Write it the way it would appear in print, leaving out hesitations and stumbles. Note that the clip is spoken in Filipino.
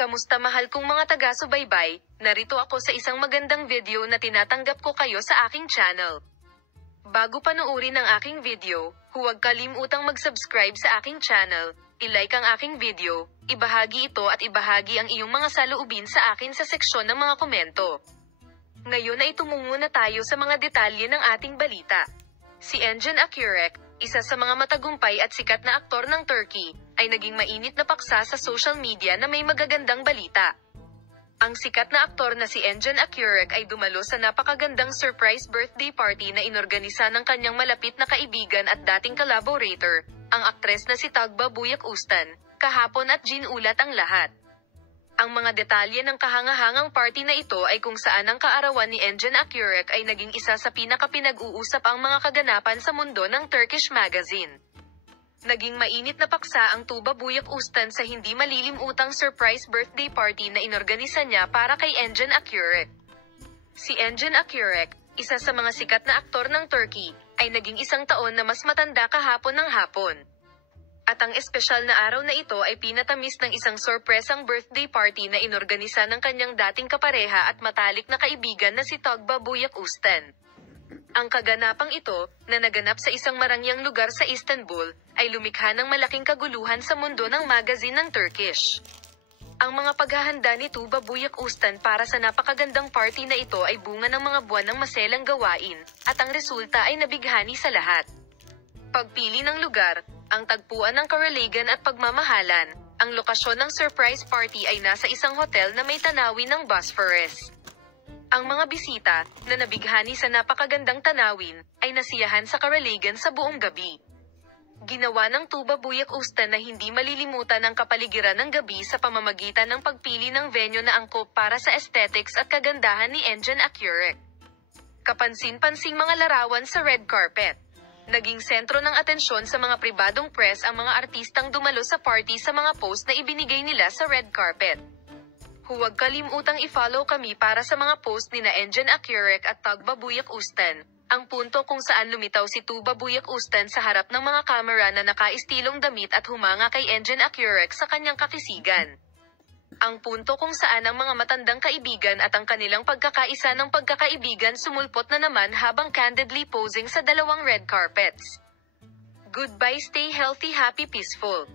Kamusta mahal kong mga taga-subaybay, narito ako sa isang magandang video na tinatanggap ko kayo sa aking channel. Bago panuorin ang aking video, huwag kalimutang mag-subscribe sa aking channel, i-like ang aking video, ibahagi ito at ibahagi ang iyong mga saloobin sa akin sa seksyon ng mga komento. Ngayon ay tumungo na tayo sa mga detalye ng ating balita. Si Engin Akyurek, isa sa mga matagumpay at sikat na aktor ng Turkey, ay naging mainit na paksa sa social media na may magagandang balita. Ang sikat na aktor na si Engin Akyurek ay dumalo sa napakagandang surprise birthday party na inorganisa ng kanyang malapit na kaibigan at dating collaborator, ang aktres na si Tugba Büyüküstün, kahapon at ginulat ang lahat. Ang mga detalye ng kahangahangang party na ito ay kung saan ang kaarawan ni Engin Akyurek ay naging isa sa pinakapinag-uusap ang mga kaganapan sa mundo ng Turkish magazine. Naging mainit na paksa ang Tuğba Büyüküstün sa hindi malilimutang surprise birthday party na inorganisa niya para kay Engin Akyurek. Si Engin Akyurek, isa sa mga sikat na aktor ng Turkey, ay naging isang taon na mas matanda kahapon ng hapon. At ang espesyal na araw na ito ay pinatamis ng isang sorpresang birthday party na inorganisa ng kanyang dating kapareha at matalik na kaibigan na si Tugba Büyüküstün. Ang kaganapang ito, na naganap sa isang marangyang lugar sa Istanbul, ay lumikha ng malaking kaguluhan sa mundo ng magazine ng Turkish. Ang mga paghahanda ni Tuğba Büyüküstün para sa napakagandang party na ito ay bunga ng mga buwan ng maselang gawain, at ang resulta ay nabighani sa lahat. Pagpili ng lugar, ang tagpuan ng karaligan at pagmamahalan, ang lokasyon ng surprise party ay nasa isang hotel na may tanawin ng Bosphorus. Ang mga bisita, na nabighani sa napakagandang tanawin, ay nasiyahan sa karaligan sa buong gabi. Ginawa ng Tuğba Büyüküstün na hindi malilimutan ang kapaligiran ng gabi sa pamamagitan ng pagpili ng venue na angkop para sa aesthetics at kagandahan ni Engin Akyurek. Kapansin-pansing mga larawan sa red carpet. Naging sentro ng atensyon sa mga pribadong press ang mga artistang dumalo sa party sa mga post na ibinigay nila sa red carpet. Huwag kalimutang i-follow kami para sa mga post ni na Engin Akyurek at Tugba Büyüküstün, ang punto kung saan lumitaw si Tuğba Büyüküstün sa harap ng mga kamera na nakaistilong damit at humanga kay Engin Akyurek sa kanyang kakisigan. Ang punto kung saan ang mga matandang kaibigan at ang kanilang pagkakaisa ng pagkakaibigan sumulpot na naman habang candidly posing sa dalawang red carpets. Goodbye, stay healthy, happy, peaceful.